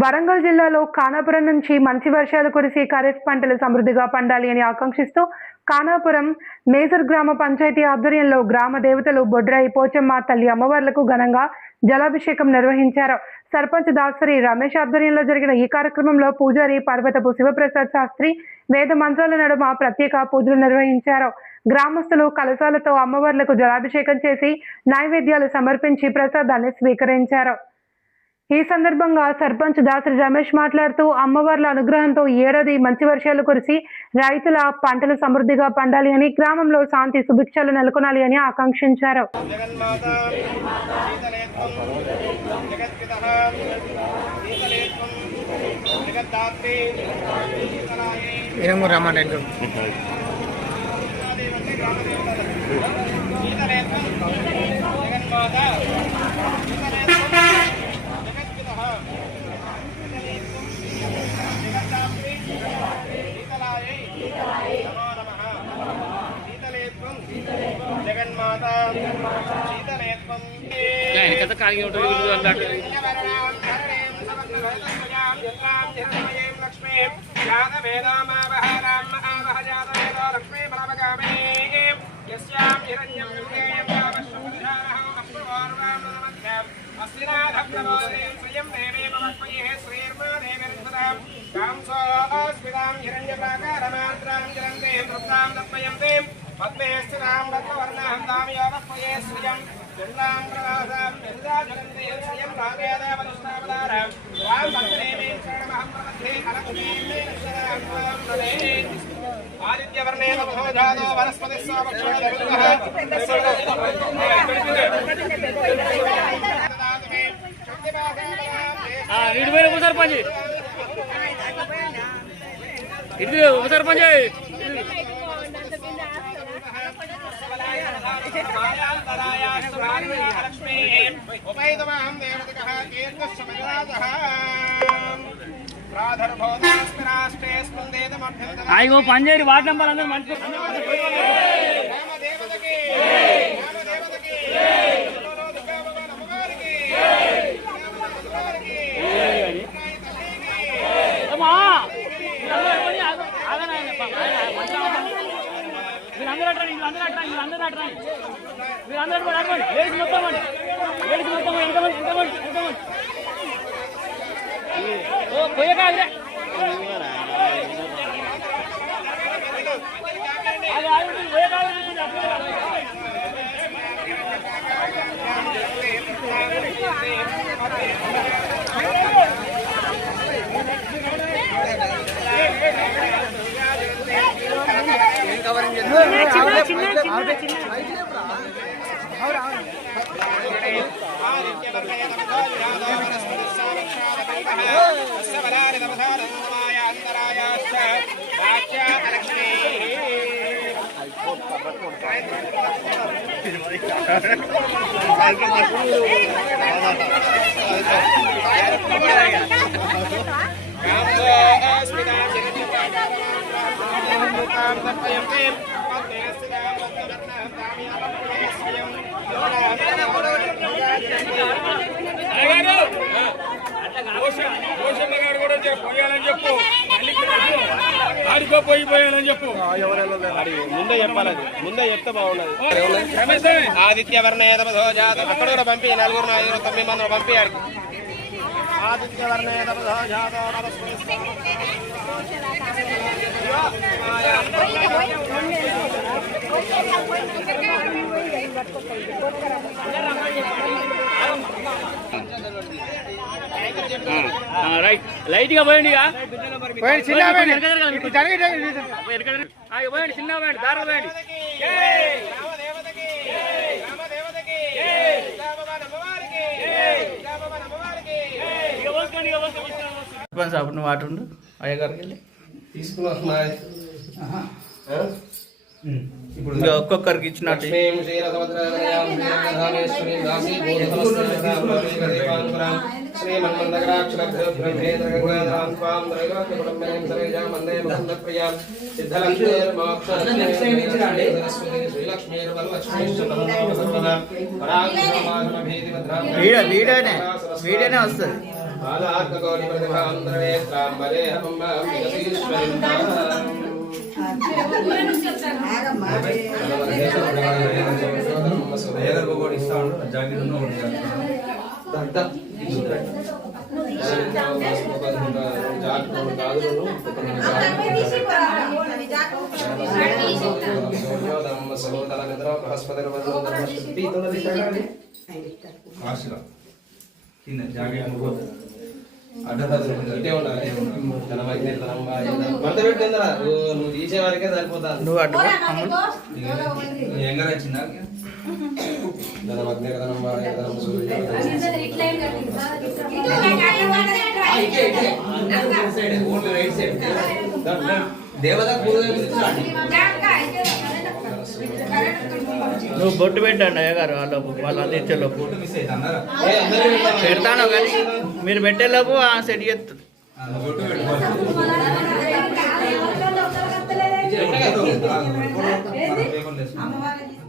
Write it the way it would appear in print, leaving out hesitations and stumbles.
వరంగల్ జిల్లాలో ఖానాపురం నుంచి మంచి వర్షాలు కురిసి ఖరీఫ్ పంటలు సమృద్ధిగా పండాలి అని ఆకాంక్షిస్తూ ఖానాపురం మేజర్ గ్రామ పంచాయతీ ఆధ్వర్యంలో గ్రామ దేవతలు బొడ్రాయి పోచమ్మ తల్లి అమ్మవార్లకు ఘనంగా జలాభిషేకం నిర్వహించారు. సర్పంచ్ దాసరి రమేష్ ఆధ్వర్యంలో జరిగిన ఈ కార్యక్రమంలో పూజారి పర్వతపు శివప్రసాద్ శాస్త్రి వేద మంత్రాల నడుమ ప్రత్యేక పూజలు నిర్వహించారు. గ్రామస్తులు కలశాలతో అమ్మవార్లకు జలాభిషేకం చేసి నైవేద్యాలు సమర్పించి ప్రసాదాన్ని స్వీకరించారు. ఈ సందర్భంగా సర్పంచ్ దాసరి రమేష్ మాట్లాడుతూ అమ్మవార్ల అనుగ్రహంతో ఏడాది మంచి వర్షాలు కురిసి రైతుల పంటలు సమృద్ధిగా పండాలి అని, గ్రామంలో శాంతి సుభిక్షాలు నెలకొనాలి అని ఆకాంక్షించారు. आइगो पंजेरी वार्ड नंबर अंदर मंच ఆదిత్య వర్ణేదమో జాత అక్కడ కూడా పంపి 4-9 మంది పంపి ఆదిత్య వర్ణేదమో జాత రైట్ లైట్ గా పోయండి చిన్న దారా పోయండి. అప్పుడు నువ్వు అటు ఉండు అయ్యగారికి వెళ్ళి తీసుకున్నా. ఇప్పుడు ఒక్కొక్కరికి ఇచ్చినట్టు వీడియోనే వస్తుంది. బాలార్కకోటి ప్రతిభాంతరేత్రాంబరే హంబాం ఇదే ఉండాలి మంట పెట్టిందరా నువ్వు తీసే వారికే సరిపోతాను నువ్వు అడ్డు ఎంగర్ వచ్చిందా దేవత నువ్వు బొట్టు పెట్టండి అయ్యగారు వాళ్ళు అందించేలోపు ఫోటో మిస్ అయితే అన్నారా పెడతాను కానీ మీరు పెట్టేలోపు ఆ సెట్ చేస్తుంది ఫోటో పెట్టుకోవాలి